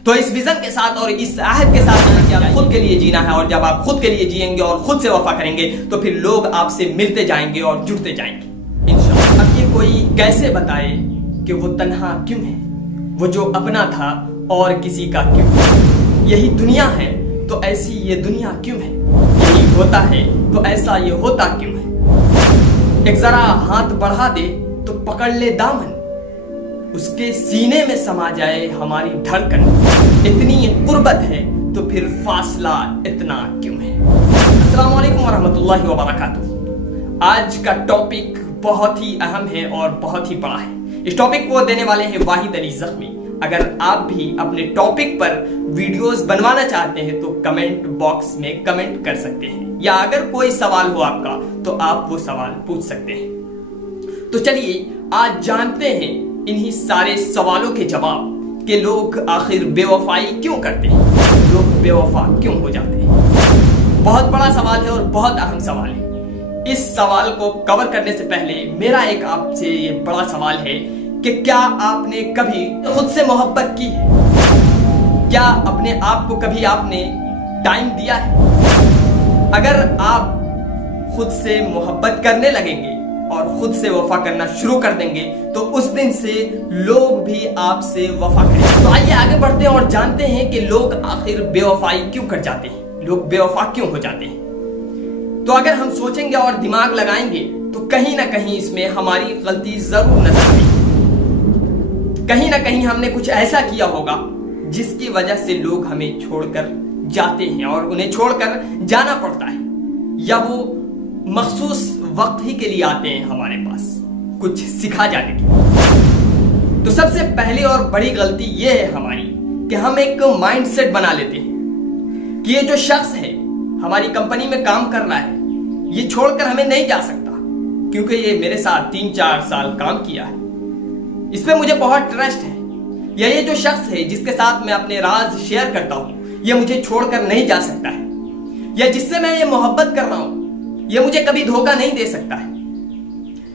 تو اس ویژن کے ساتھ اور اس عہد کے ساتھ کہ آپ خود کے لیے جینا ہے، اور جب آپ خود کے لیے جئیں گے اور خود سے وفا کریں گے تو پھر لوگ آپ سے ملتے جائیں گے اور جڑتے جائیں گے انشاءاللہ۔ اب یہ کوئی کیسے بتائے کہ وہ تنہا کیوں ہے، وہ جو اپنا تھا اور کسی کا کیوں؟ یہی دنیا ہے تو ایسی یہ دنیا کیوں ہے؟ یہی ہوتا ہے تو ایسا یہ ہوتا کیوں ہے؟ ایک ذرا ہاتھ بڑھا دے تو پکڑ لے دامن، اس کے سینے میں سما جائے ہماری دھڑکن، اتنی قربت ہے تو پھر فاصلہ اتنا کیوں ہے؟ السلام علیکم ورحمۃ اللہ وبرکاتہ۔ آج کا ٹاپک بہت ہی اہم ہے اور بہت ہی بڑا ہے۔ اس ٹاپک کو دینے والے ہیں واحد علی زخمی۔ اگر آپ بھی اپنے ٹاپک پر ویڈیوز بنوانا چاہتے ہیں تو کمنٹ باکس میں کمنٹ کر سکتے ہیں، یا اگر کوئی سوال ہو آپ کا تو آپ وہ سوال پوچھ سکتے ہیں۔ تو چلیے آج جانتے ہیں انہی سارے سوالوں کے جواب کہ لوگ آخر بے وفائی کیوں کرتے ہیں، لوگ بے وفا کیوں ہو جاتے ہیں۔ بہت بڑا سوال ہے اور بہت اہم سوال ہے۔ اس سوال کو کور کرنے سے پہلے میرا ایک آپ سے یہ بڑا سوال ہے کہ کیا آپ نے کبھی خود سے محبت کی ہے؟ کیا اپنے آپ کو کبھی آپ نے ٹائم دیا ہے؟ اگر آپ خود سے محبت کرنے لگیں گے اور خود سے وفا کرنا شروع کر دیں گے تو اس دن سے لوگ بھی آپ سے وفا کریں گے۔ تو آئیے آگے بڑھتے ہیں اور جانتے ہیں کہ لوگ آخر بے وفائی کیوں کر جاتے ہیں، لوگ بے وفا کیوں ہو جاتے ہیں۔ تو اگر ہم سوچیں گے اور دماغ لگائیں گے تو کہیں نہ کہیں اس میں ہماری غلطی ضرور نظر آئے گی۔ کہیں نہ کہیں ہم نے کچھ ایسا کیا ہوگا جس کی وجہ سے لوگ ہمیں چھوڑ کر جاتے ہیں اور انہیں چھوڑ کر جانا پڑتا ہے، یا وہ مخصوص وقت ہی کے لیے آتے ہیں ہمارے پاس کچھ سکھا جانے کی۔ تو سب سے پہلی اور بڑی غلطی یہ ہے ہماری کہ ہم ایک مائنڈ سیٹ بنا لیتے ہیں کہ یہ جو شخص ہے ہماری کمپنی میں کام کر رہا ہے، یہ چھوڑ کر ہمیں نہیں جا سکتا کیونکہ یہ میرے ساتھ 3-4 سال کام کیا ہے، اس پہ مجھے بہت ٹرسٹ ہے، یا یہ جو شخص ہے جس کے ساتھ میں اپنے راز شیئر کرتا ہوں یہ مجھے چھوڑ کر نہیں جا سکتا ہے، یا جس سے میں یہ محبت کر رہا ہوں یہ مجھے کبھی دھوکہ نہیں دے سکتا ہے۔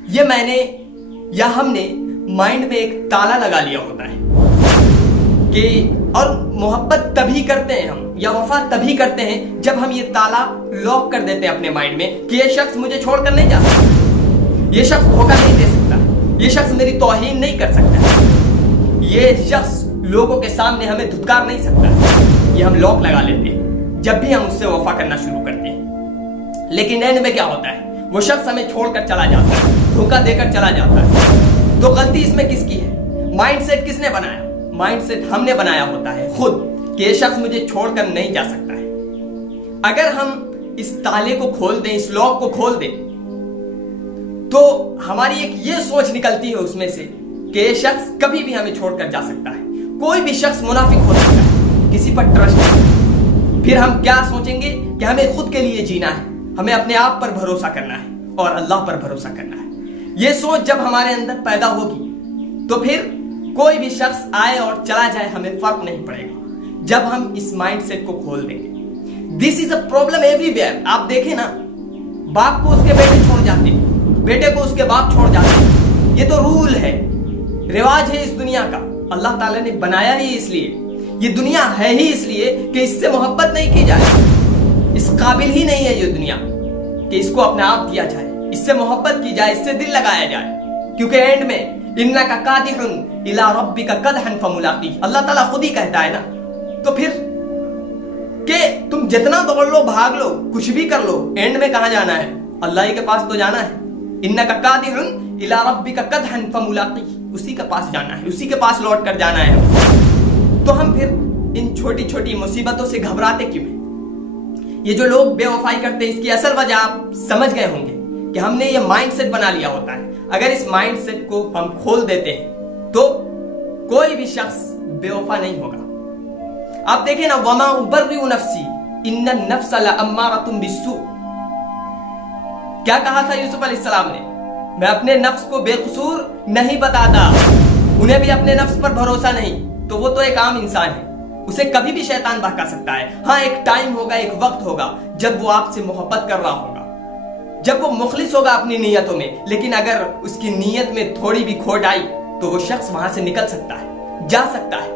یہ میں نے یا ہم نے مائنڈ میں ایک تالا لگا لیا ہوتا ہے کہ اور محبت تبھی کرتے ہیں ہم یا وفا تبھی کرتے ہیں جب ہم یہ تالا لاک کر دیتے ہیں اپنے مائنڈ میں کہ یہ شخص مجھے چھوڑ کر نہیں جا سکتا، یہ شخص دھوکہ نہیں دے سکتا، یہ شخص میری توہین نہیں کر سکتا، یہ شخص لوگوں کے سامنے ہمیں دھتکار نہیں سکتا۔ یہ ہم لاک لگا لیتے ہیں جب بھی ہم اس سے وفا کرنا شروع کرتے ہیں، لیکن اینڈ میں کیا ہوتا ہے، وہ شخص ہمیں چھوڑ کر چلا جاتا ہے، دھوکہ دے کر چلا جاتا ہے۔ تو غلطی اس میں کس کی ہے؟ مائنڈ سیٹ کس نے بنایا؟ مائنڈ سیٹ ہم نے بنایا ہوتا ہے خود کہ یہ شخص مجھے چھوڑ کر نہیں جا سکتا ہے۔ اگر ہم اس تالے کو کھول دیں، اس لاک کو کھول دیں، تو ہماری ایک یہ سوچ نکلتی ہے اس میں سے کہ یہ شخص کبھی بھی ہمیں چھوڑ کر جا سکتا ہے۔ کوئی بھی شخص منافق ہو سکتا ہے، کسی پر ٹرسٹ نہیں۔ پھر ہم کیا سوچیں گے کہ ہمیں خود کے لیے جینا ہے، ہمیں اپنے آپ پر بھروسہ کرنا ہے اور اللہ پر بھروسہ کرنا ہے۔ یہ سوچ جب ہمارے اندر پیدا ہوگی تو پھر کوئی بھی شخص آئے اور چلا جائے ہمیں فرق نہیں پڑے گا جب ہم اس مائنڈ سیٹ کو کھول دیں گے۔ دس از اے پرابلم ایوری ویئر۔ آپ دیکھیں نا، باپ کو اس کے بیٹے چھوڑ جاتے ہیں، بیٹے کو اس کے باپ چھوڑ جاتے ہیں۔ یہ تو رول ہے، رواج ہے اس دنیا کا، اللہ تعالیٰ نے بنایا ہی اس لیے، یہ دنیا ہے ہی اس لیے کہ اس سے محبت نہیں کی جائے، اس قابل ہی نہیں ہے یہ دنیا کہ اس کو اپنے آپ دیا جائے، اس سے محبت کی جائے، اس سے دل لگایا جائے، کیونکہ اینڈ میں انک کادح الی ربک قدحا فملاقیہ، اللہ تعالیٰ خود ہی کہتا ہے نا۔ تو پھر کہ تم جتنا دوڑ لو، بھاگ لو، کچھ بھی کر لو، اینڈ میں کہاں جانا ہے؟ اللہ ہی کے پاس تو جانا ہے۔ انک کادح الی ربک قدحا فملاقیہ، اسی کے پاس جانا ہے، اسی کے پاس لوٹ کر جانا ہے۔ تو ہم پھر ان چھوٹی چھوٹی مصیبتوں سے گھبراتے کیوں ہیں؟ یہ جو لوگ بے وفائی کرتے ہیں اس کی اصل وجہ آپ سمجھ گئے ہوں گے کہ ہم نے یہ مائنڈ سیٹ بنا لیا ہوتا ہے۔ اگر اس مائنڈ سیٹ کو ہم کھول دیتے ہیں تو کوئی بھی شخص بے وفا نہیں ہوگا۔ آپ دیکھیں نا، وما ابرئ نفسی ان النفس لامارۃ بالسوء، کیا کہا تھا یوسف علیہ السلام نے؟ میں اپنے نفس کو بے قصور نہیں بتاتا۔ انہیں بھی اپنے نفس پر بھروسہ نہیں، تو وہ تو ایک عام انسان ہے، اسے کبھی بھی شیطان بہکا سکتا ہے۔ ہاں ایک ٹائم ہوگا، ایک وقت ہوگا جب وہ آپ سے محبت کر رہا ہوگا، جب وہ مخلص ہوگا اپنی نیتوں میں، لیکن اگر اس کی نیت میں تھوڑی بھی کھوٹ آئی تو وہ شخص وہاں سے نکل سکتا ہے، جا سکتا ہے۔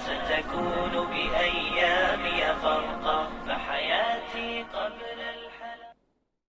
ستكون بأي